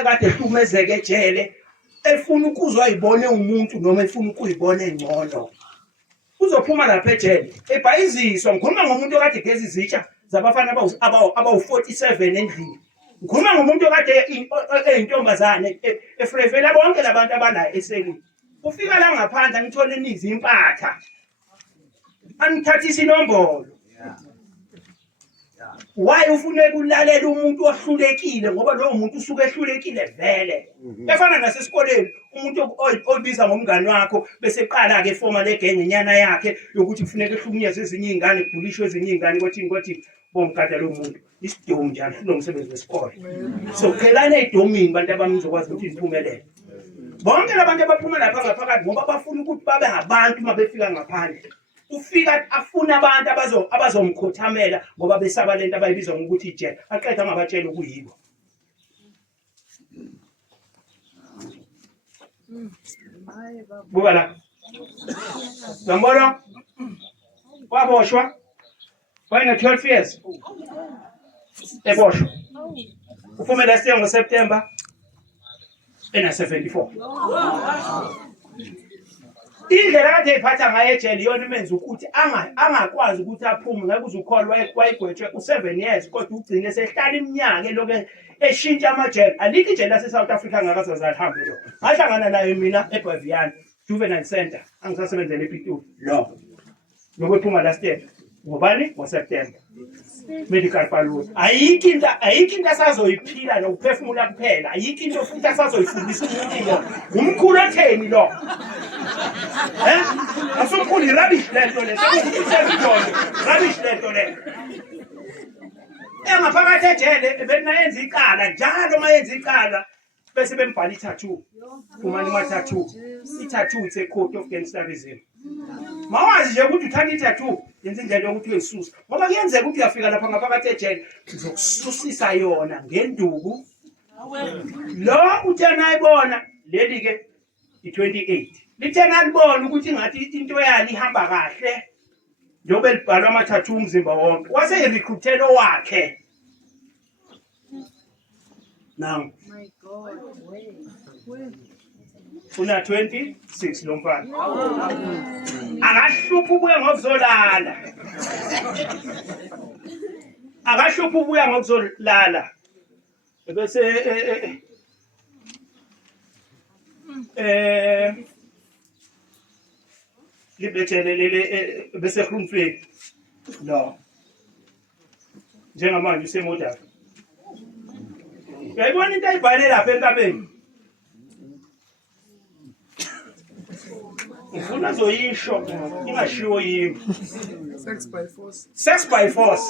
ekade ehlukumezeke ejele efuna ukuzwa ayibone umuntu noma efuna ukuyibona engcono uzophuma lapha ejele ebhayiziswa. Ngikhuluma ngomuntu okade gezi izitsha zabafana abawu-47 endlini. Ngikhuluma ngomuntu okade eyintombazane efrevela bonke labantu abanayo esekini. Ufika la ngaphandle angithole nizi impatha angithathisa inombolo. Why ufune ukulalela umuntu ohlulekile ngoba lowo muntu usuke ehlulekile vele. Efana nasesikoleni umuntu obiza ngomngani wakho bese eqala ke efoma legenge nyana yakhe yokuthi kufuneka ehlukunyezwe ezinye izingane kubhulishwe ezinye izingane ukuthi bomgada lo muntu isidomu njalo lo msebenzi wesikole. So qhelane edomini bantu abami nizokwazi ukuthi niphumelele. Bonke labantu abaphuma lapha ngaphakathi ngoba bafuna ukuthi babe ngabantu mabefika ngaphandle. Ufika afuna abantu abazomkhothamela ngoba besaba lento abayibizwa ngokuthi ijele. Aqeda angabatshela ukuyibo. Buka la. Ngambona? Waboshwa? Wayena 12 years. Eboshwa. Ufume last year ngoSeptember ena 74. Indlela kade ephatha ngayo ejele yona imenza ukuthi angakwazi ukuthi aphume ngabe uzukholwa wayigwetshwe u7 years kodwa ugcine sehlala iminyaka lokho eshintsha amajele. Alikho ijele lase-South Africa ngakaze zahambe lo. Ngahlangana naye mina eBaviana Juvenile Center angisasebenzela ePitoli lo. Lokwephuma last year ngobani ngoSeptember. Medical balloon. Ayikho into asazoyiphila nokuphefumula kuphela. Ayikho into futhi asazoyifundisa umuntu lo. Umkhulu otheni lo? Asomkhulu rubbish lento le. Rubbish lento le. Ngaphakathi ejele benayenza iqala njalo mayenza iqala bese bembhala i-tattoo. Kumani ma-tattoo. I-tattoo it's a code of gangsterism. Mawazi nje ukuthi uthanda i-tattoo yenza indlela yokuthi uyisusa. Ngoba kuyenzeka ukuthi uyafika lapha ngaphakathi ejele uzokususisa yona ngenduku. Lo uthena ayibona leli ke i-28. Lithena libona ukuthi ngathi into yali ihamba kahle. Njobe libhalwa ama-tattoo umzimba wonke. Wase erecruitelo wakhe. Now. My God. Una 26 lo mfana. Akahlupha ubuya ngokuzolala. Akahlupha ubuya ngokuzolala. Bese libethelele bese khumfeni. No. Njengamanje usemoda. Uyayibona into ayibhale lapha enkabeni. Ufuna zoyisho ingashiwo yimi. Sex by force. Sex by force.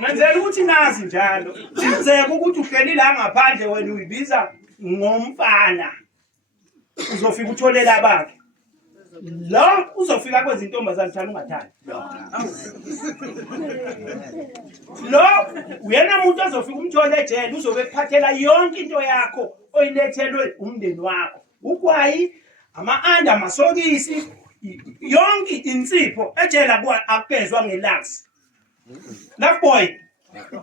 Ngenzela ukuthi nazi njalo. Kenzeka ukuthi uhleli la ngaphandle wena uyibiza ngomfana. Uzofika utholela abakhe. Lo uzofika kwezintombazana thana ungathandi. Lo uyena umuntu ozofika umthole ejele uzobe kuphathela yonke into yakho oyilethelwe umndeni wakho. Ukwayi ama-anda amasokisi yonke insipho ejela kwa akezwa ngelax. Love boy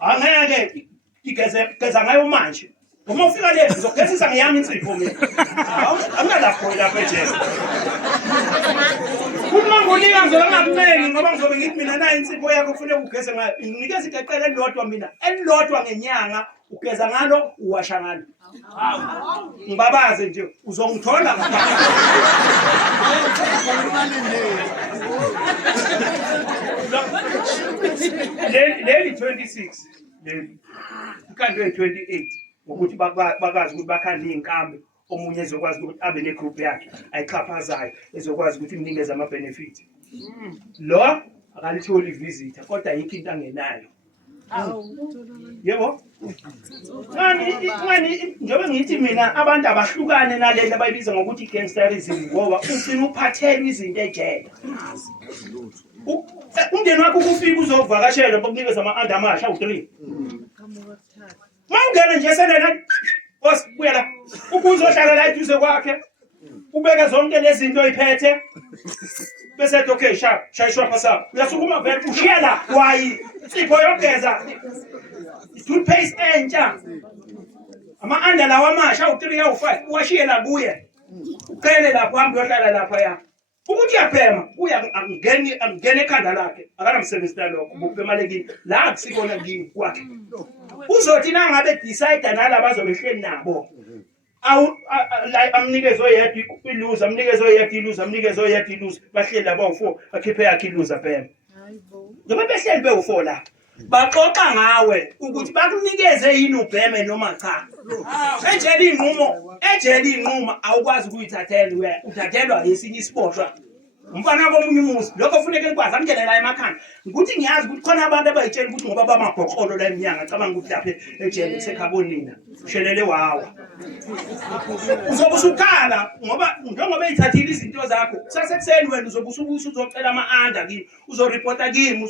angeke igeza ngayo manje. Uma ufika le ngizogezisa ngiyami insipho mina. Angalafu lapha ejele. Uma ngonika ngizongakumeli ngoba ngizobe ngithi mina nayo insipho yakho kufanele ugeze ngayo. Nginikeza iqeqele elilodwa mina elilodwa ngenyanga ugeza ngalo uwasha ngalo. Ngibabaze nje uzongithola leli 26 leli ikhandwe 28 ngokuthi bakazi ukuthi bakhanda izinkambi omunye ezokwazi ukuthi abe negroup yakhe ayixhaphazayo ezokwazi ukuthi imnikeze ama benefit. Lo akalitholi visitor kodwa yikho into angenayo. Yebo. Ngani njobe ngithi mina abantu abahlukane nalento abayibiza ngokuthi gangsterism ngoba ufuna uphathelwe izinto ejele. Umndeni wakho kufika uzovakashela bokunikeza ama-anda amasha u3. Mawungena nje selena osibuya la ukuzohlala la eduze kwakhe ubeke zonke lezi zinto oyiphethe bese ethi okay shayishwa phasa uyasukuma vele ushiya la wayi insipho yogeza toothpaste entsha Ama-under lawa amasha awu-3 awu-5 uwashiyela kuye. Uqele lapho hambe uyohlala lapha ya. Ukuthi uyabhema angene ekhanda lakhe akanamsebenzi nalokho bukubemalekile la akusikona kimi kwakhe. Uzothi nangabe decide nalabo azobehleli nabo. Amnikeze oyedwa iluze, amnikeze oyedwa iluze, amnikeze oyedwa iluze, bahleli laba u4 akhiphe yakhe iluze bhema. Noma behleli be-4 la baxoxa ngawe ukuthi bakunikeze yini ubheme noma cha. Ejele inqumo awukwazi ukuyithathela, uthathelwa esinye isiboshwa. Umfana komunye umuzi lokho kufuneka nikwazi angene la emakhaya. Ukuthi ngiyazi ukuthi khona abantu abayitshela ukuthi ngoba bamabhoqolo la eminyanga acabanga ukuthi lapha ejele kusekhabonina ushelele wawa. Uzobe usukhala ngoba njengoba ezithathile izinto zakho sasekuseni wena uzobe usuzocela ama-under kimi uzoreporta kimi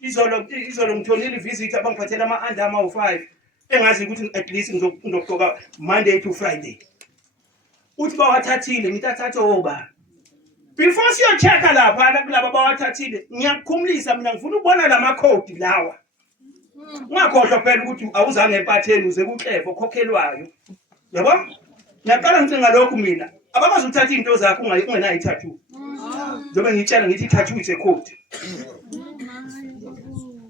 izolo ngithonile ivisit abangiphathela ama-under ama-5 engazi ukuthi at least ngizogqoka Monday to Friday. Uthi bawathathile ngitathathe oba before siyochecka lapha kulabo bawathathile ngiyakukhumulisa mina ngifuna ukubona lama code lawa. Ungakhohlwa phela ukuthi awuzange empatheni uze kuhlefo okhokhelwayo. Yabo? Ngiyaqala ngithi ngalokho mina abakwazi ukuthatha izinto zakho ungenayo i-tattoo. Njengoba ngitshela ngithi i-tattoo is a code.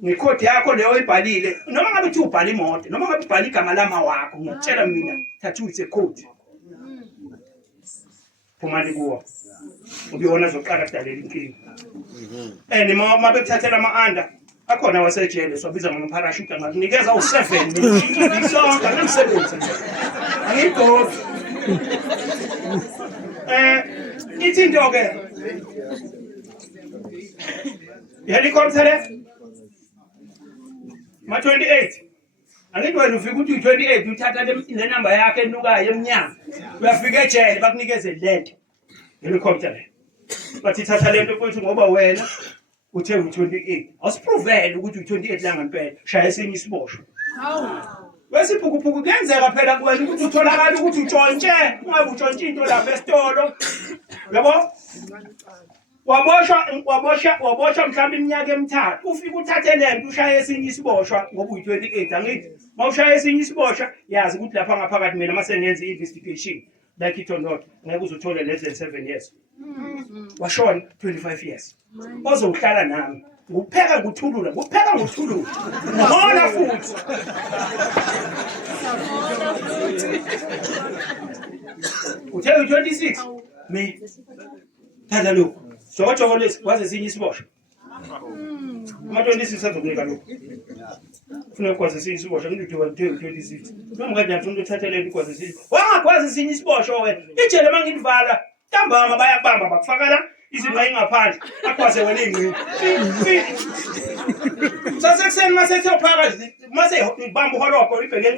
Ngicode yakho leyo ibhalile noma ngabe uthi ubhala imoto noma ngabe ubhala igama lama wakho ngiyakutshela mina tattoo is a code. Phumani kuwo. Ubiyona zoqala kudalela inkinga. Uma bekuthathela ama-under akhona wasejele siwabiza ngomparashute ngakunikeza u7 ngisonke nemsebenzi. Angigqoki. Ithi into ke. Helicopter le ma 28. Angithi wena ufika uthi u28 uthatha le number yakhe enukayo eminyaka. Uyafika ejele bakunikeze lento. Helicopter le. Bathi thatha lento futhi ngoba wena uthe u28. Awusiprovele ukuthi u28 la ngempela. Shaya esinye isiboshwa. Wesiphukuphuku kuyenzeka phela kuwena ukuthi utholakala ukuthi utshontshe, ungabe utshontshe into lapha esitolo. Yabo? Waboshwa mhlawumbe iminyaka emithathu. Ufika uthathe lento ushaya esinye isiboshwa ngoba u28 angithi. Mawushaya esinye isiboshwa yazi ukuthi lapha ngaphakathi mina mase ngenza i-investigation like it or not ngeke uzothole less than 7 years. Washona 25 years. Ozohlala nami. Ukupheka nguthulula, ukupheka nguthulula. Ngona futhi. Uthe u26 me. Thatha lokho. Joko lesi waze sinye isiboshwa. Ama-26 azokunika lokho. Ufuna ukwazi sinye isiboshwa ngithi uthe u26. Noma kade ngifuna ukuthathela ukwazi sinye. Wangakwazi sinye isiboshwa wena. Ijele mangilivala. Ntambama bayakubamba bakufaka la izinqa ingaphandle akwaze wena ingqini. Sasekuseni masethe uphakathi mase ibamba uholoko ibheke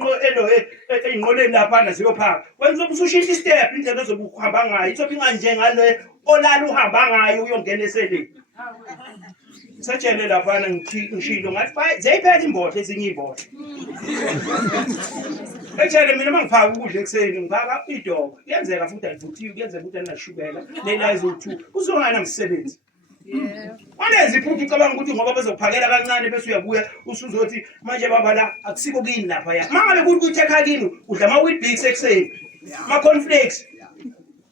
enqoleni lapha ziyophaka. Wenza usushintsha istep indlela ozobuhamba ngayo. Ithoba inganje ngale olala uhamba ngayo uyongena eseleni. Sajele lapha ngishilo ngathi ziyayiphela imbotho ezinye imbotho. Ejele mina mangifaka ukudla ekseni ngifaka idoko. Kuyenzeka futhi ayivuthiwe, kuyenzeka ukuthi anashukela, lela izo2. Uzongana umsebenzi. Walezi futhi ucabanga ukuthi ngoba bezokuphakela kancane bese uyabuya usuzothi manje baba la akusiko kini lapha ya. Mangabe kuthi uthekha kini udla ama-Weet-Bix ekseni, ama-cornflakes,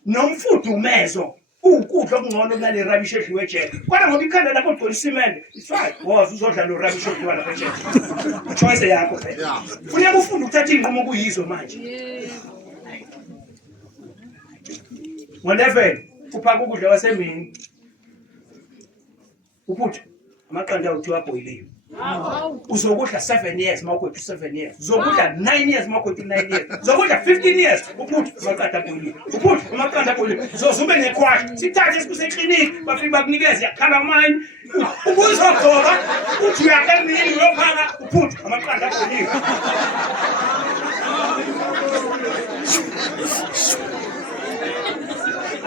nomfudumezo. Ukudla okungcono kunale rubbish edliwe ejele. Kodwa ngoba ikhanda lakho ligcwele isimende, it's right. Woza uzodla lo rubbish odliwa lapha ejele. Choice yakho phela. Funeka ufunde ukuthatha inqumo kuyizo manje. Ngo-11 uphaka ukudla kwasemini. Uphutha amaqanda awuthiwa boiliwe. Uzokudla 7 years mawukwethu 7 years. Uzokudla 9 years mawukwethu 9 years. Uzokudla 15 years uphutha amaqanda boiliwe. Uphutha amaqanda boiliwe. Uzozube nequash. Sithathe sikuseclinic bafike bakunikeze yakhalamine. Ubuzogcoba uthi uyakemini uyophaka uphutha amaqanda boiliwe.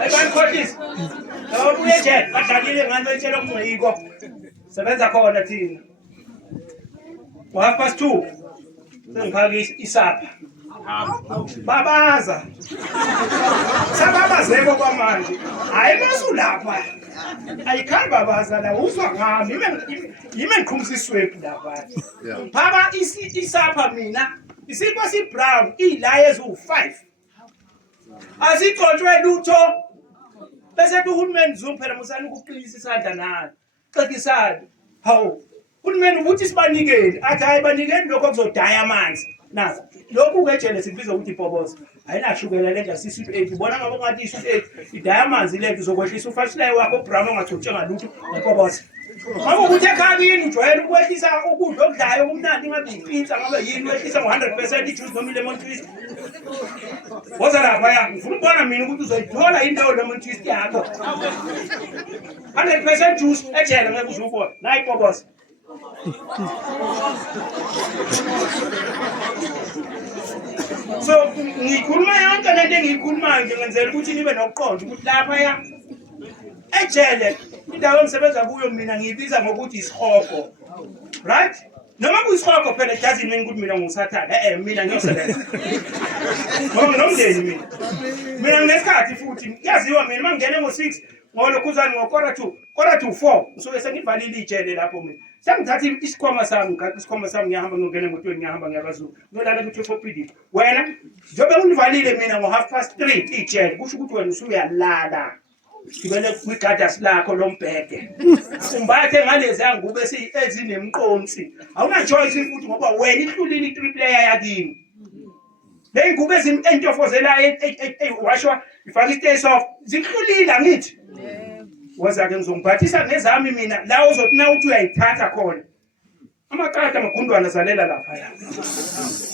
Ayibani khohlisi. Awubuye nje badlalile ngani betshela ukungciko. Sebenza khona thina. 2:30 sengiphaka isapha. Babaza. Sababazeko kwamanje. Hayi masulapha. Ayikhali babaza la uzwa ngami. Yime ngiqhumisa iswebhu lapha. Phaka isapha mina Isikwa si-brown iy'laye eziwu-5 azigcotshwe lutho bese uhulumeni zoom phela musani ukuqinisa isandla nayo xekisana hawu uhulumeni ukuthi sibanikele athi hayi banikele lokho kuzodaya amanzi nazo lokhu kejele sikubiza ukuthi ibhoboza ayinashukela le nje sisweet 8 ubona ngabe ngathi isweet 8 idaya amanzi le izokwehlisa ufashilay wakho obrown ongathuthe ngalutho nebhoboza Mama ukuthi ekhakini ujwayele ukwehlisa ukudla okudlayo kumnandi ngabe ipizza ngabe yini wehlisa ngo100% ijuice noma lemon twist. Woza lapha ya ngifuna ukubona mina ukuthi uzoyithola indawo lemon twist yakho. 100% juice ejele ngeke uzubona. Nayi bobosi. So ngikhuluma yonke lento engiyikhulumayo nje ngenzela ukuthi nibe nokuqonda ukuthi lapha ya ejele indawo engisebenza kuyo mina ngiyibiza ngokuthi isihogo. Right? Noma kuyisihogo phela doesn't mean ukuthi mina ngusathana. Mina ngiyosebenza. Ngoba nomndeni mina. Mina nginesikhathi futhi yaziwa mina mangene ngo6 ngolokhuzana ngo quarter to 4 usuke sengivalile ijele lapho mina. Sengithatha isikhwama sami ngiyahamba ngingena emotweni ngiyahamba ngiyakazulu. Ngolala ku 2 wena njobe univalile mina ngo3:30 ijele kusho ukuthi wena usuyalala. Sibele kwigadas lakho lombheke umbathe ngalezi angube ezinemqonsi awuna choice futhi ngoba wena ihlulile i3 player yakini le ngube ezintofozelayo washwa ifaka istay soft zihlulile ngithi waza ke ngizongiphathisa ngezami mina la uzothi na uthi uyayithatha khona amakata amagundwana zalela lapha ya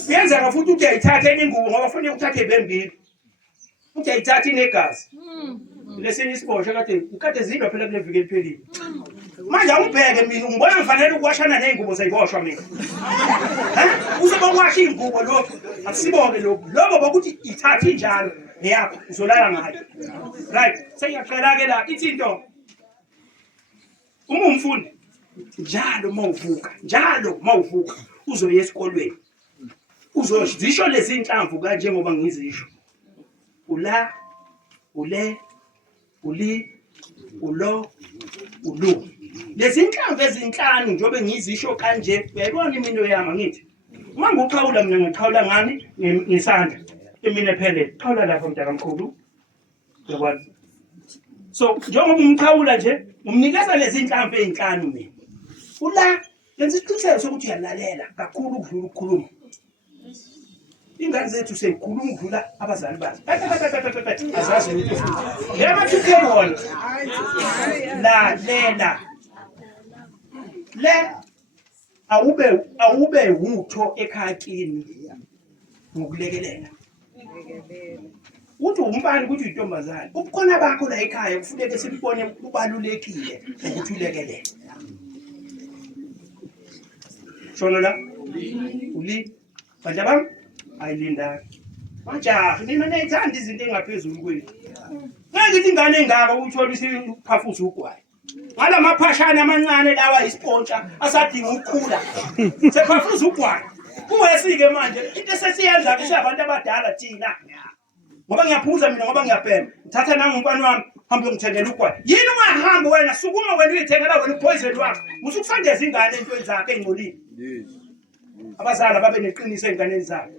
uyenza futhi uthi uyayithatha enye ingubo ngoba kufanele uthathe bembili uthi uyayithatha inegazi lesinye isibosho kade zidwa phela kule viki eliphelile manje awubheke mina ngibona ngifanele ukuwashana nezingubo zayiboshwa mina uzoba washa ingubo lo akusiboke lobo bokuthi ithathe njalo yakho uzolala ngayo right seyaqala ke la ithinto uma umfundi njalo mawuvuka uzoya esikolweni uzozisho lezi inhlamvu kanje ngoba ngizisho ula ule uli ulo ulu lezi inhlamvu ezinhlanu njobe ngizisho kanje uyayibona imino yami ngithi uma ngiqhawula mina ngiqhawula ngani ngisandla emine phele qhawula lapha mntakamkhulu yakwazi so njengoba umqhawula nje umnikeza lezi inhlamvu ezinhlanu mina ula yenza isiqiniseko sokuthi uyalalela kakhulu ukudlula ukukhuluma ingane zethu seyikhuluma ukudlula abazali bazo azazi ukuthi yaba tukewona la lela le awube utho ekhakini ngokulekelela uthi umbani ukuthi uyintombazane ubukhona bakho la ekhaya kufuneka sibone kubalulekile ukuthi ulekelele shona la uli bantu bami ayilinda majaha nina nayithanda izinto engaphezulu kwenu ngeke ithi ingane engaka uthola isiphafuza ugwayi ngala maphashana amancane lawa ispontsha asadinga ukukhula sephafuza ugwayi kuwesike manje into esesiyenza ke sabantu abadala thina ngoba ngiyaphuza mina ngoba ngiyabhema ngithatha nangumfana wami hambe ngithengela ugwayi yini ungahamba wena sukuma wena uyithengela wena upoison wakho musukusandeza ingane entweni zakhe engcolile abazali babe neqiniso enganeni zabo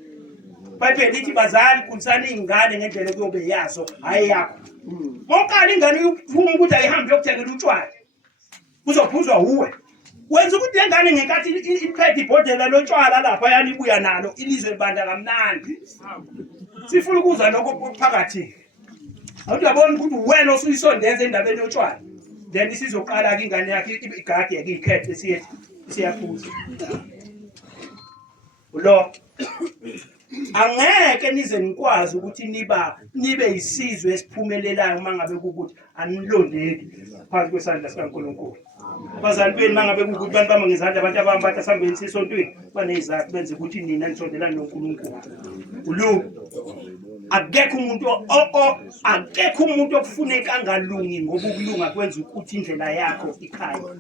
Babe lithi bazali kunsana ingane ngendlela kuyobe yazo hayi yakho. Monkala ingane uvuma ukuthi ayihambe yokuthengela utshwala. Kuzophuzwa uwe. Wenza ukuthi lengane ngenkathi iphethe ibhodlela lotshwala lapha yani ibuya nalo ilizwe libanda kamnandi. Sifuna ukuzwa lokho phakathi. Awuthi yabona ukuthi wena osuyisondeza endabeni yotshwala. Then isizoqala ke ingane yakhe igadi yake ikhethe siyaphuza. Lo angeke nize nikwazi ukuthi nibe isizwe esiphumelelayo mangabe ukuthi anilondeki phansi kwesandla sikaNkulunkulu. Abazali benu mangabe ukuthi bantu bama ngezandla abantu abambatha sambeni sisontweni banezizathu benze ukuthi nina nisondelane noNkulunkulu. Ulo akekho umuntu okufuneka angalungi ngoba ukulunga kwenza ukuthi indlela yakho ikhaya.